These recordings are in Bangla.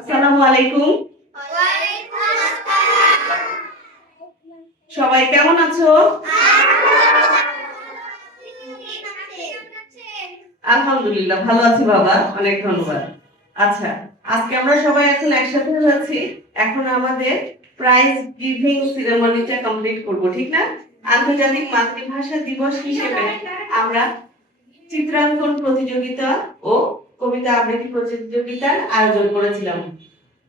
আসসালামু আলাইকুম। সবাই কেমন আছো? আলহামদুলিল্লাহ ভালো আছি বাবা, অনেক ধন্যবাদ। আচ্ছা, আজকে আমরা সবাই এখন একসাথে হয়েছি। এখন আমাদের প্রাইজ গিভিং সিরিমনিটা কমপ্লিট করব, ঠিক না? আন্তর্জাতিক মাতৃভাষা দিবস হিসেবে আমরা চিত্রাঙ্কন প্রতিযোগিতা ও কবিতা আবৃত্তি প্রতিযোগিতার আয়োজন করেছিলাম।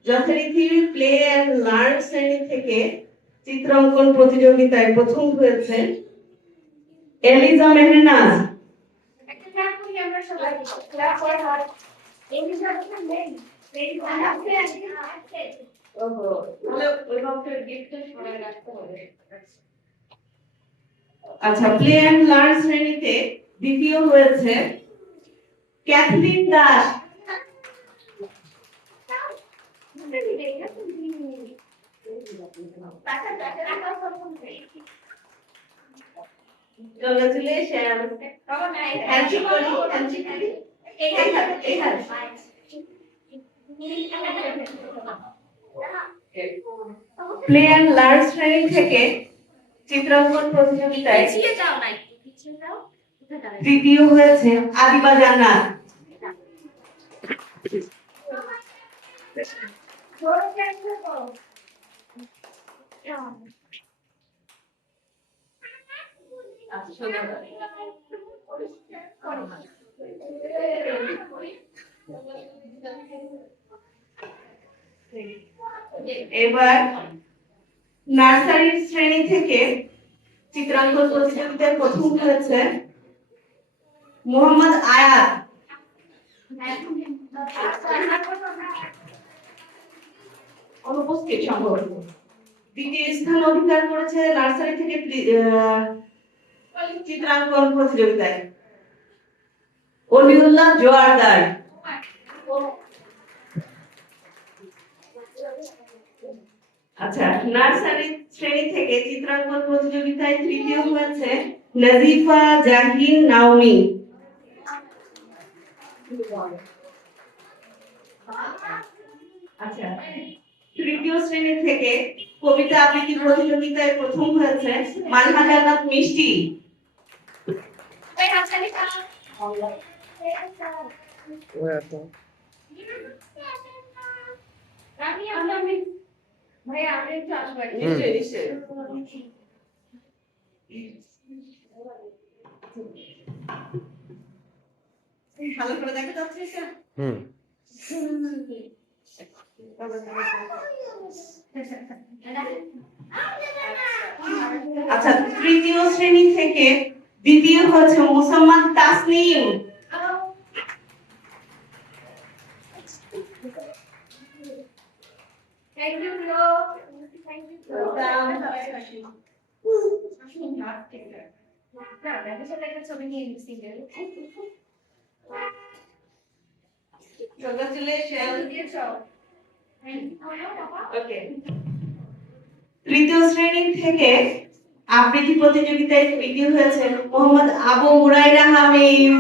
যথারীতি প্লে অ্যান্ড লার্ন শ্রেণী থেকে চিত্রাঙ্কন প্রতিযোগিতায় প্রথম হয়েছে এলিজা মেহনাজ। আচ্ছা, প্লে অ্যান্ড লার্ন শ্রেণীতে দ্বিতীয় হয়েছে Catherine Das. Congratulations. Play and learn শ্রেণী থেকে চিত্রাঙ্কন প্রতিযোগিতায় তৃতীয় হয়েছে আদিবা জান্নাত। এবার নার্সারি শ্রেণী থেকে চিত্রাঙ্কন প্রতিযোগিতায় প্রথম হয়েছে মোহাম্মদ আয়াত। অনুপস্থিত সম্ভবত। দ্বিতীয় স্থান অধিকার করেছে নার্সারি থেকে চিত্রাঙ্কন প্রতিযোগিতায় অলিউল্লাহ জোয়ারদার। আচ্ছা, নার্সারি শ্রেণী থেকে চিত্রাঙ্কন প্রতিযোগিতায় তৃতীয় হয়েছে নাজিফা জাহিন নাওমি। আচ্ছা, তৃতীয় শ্রেণী থেকে কবিতা আবৃত্তি প্রতিযোগিতায় প্রথম হয়েছে মানহা জান্নাত মিষ্টি। ভালো করে দেখা যাচ্ছে এটা? আচ্ছা, তৃতীয় শ্রেণী থেকে দ্বিতীয় হচ্ছে Mosammat Tasnim. Thank you, bro. Thank you, bro. Congratulations. Okay. তৃতীয় শ্রেণী থেকে আবৃত্তি প্রতিযোগিতায় তৃতীয় হয়েছে মোহাম্মদ আবু মুরাইরা হামিম।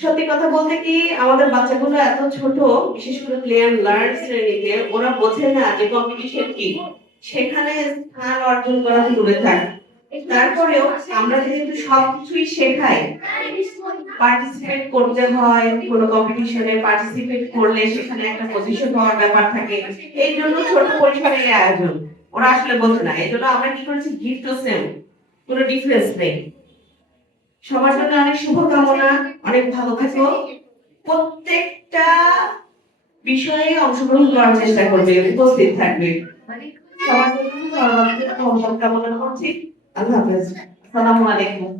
সত্যি কথা বলতে কি, আমাদের বাচ্চাগুলো এত ছোট, বিশেষ করে প্লে অ্যান্ড লার্ন শ্রেণীতে, ওরা বোঝে না যে কম্পিটিশন কি, সেখানে স্থান অর্জন করা দূরে থাক। তারপরেও আমরা যেহেতু সবকিছুই শেখাই, পার্টিসিপেট করতে হয়, কোনো কম্পিটিশনে পার্টিসিপেট করলে সেখানে একটা পজিশন হওয়ার ব্যাপার থাকে, এই জন্য ছোট পরিসরে এই আয়োজন। ওরা আসলে বোঝে না, এই জন্য আমরা কি করেছি, গিফট ও সেম, কোনো ডিফারেন্স নেই। সবার জন্য অনেক শুভকামনা, অনেক ভালো থাকো, প্রত্যেকটা বিষয়ে অংশগ্রহণ করার চেষ্টা করবে, উপস্থিত থাকবে। সবার জন্য সর্বাত্মক মঙ্গল কামনা করছি। আল্লাহ হাফেজ। আসসালামু আলাইকুম।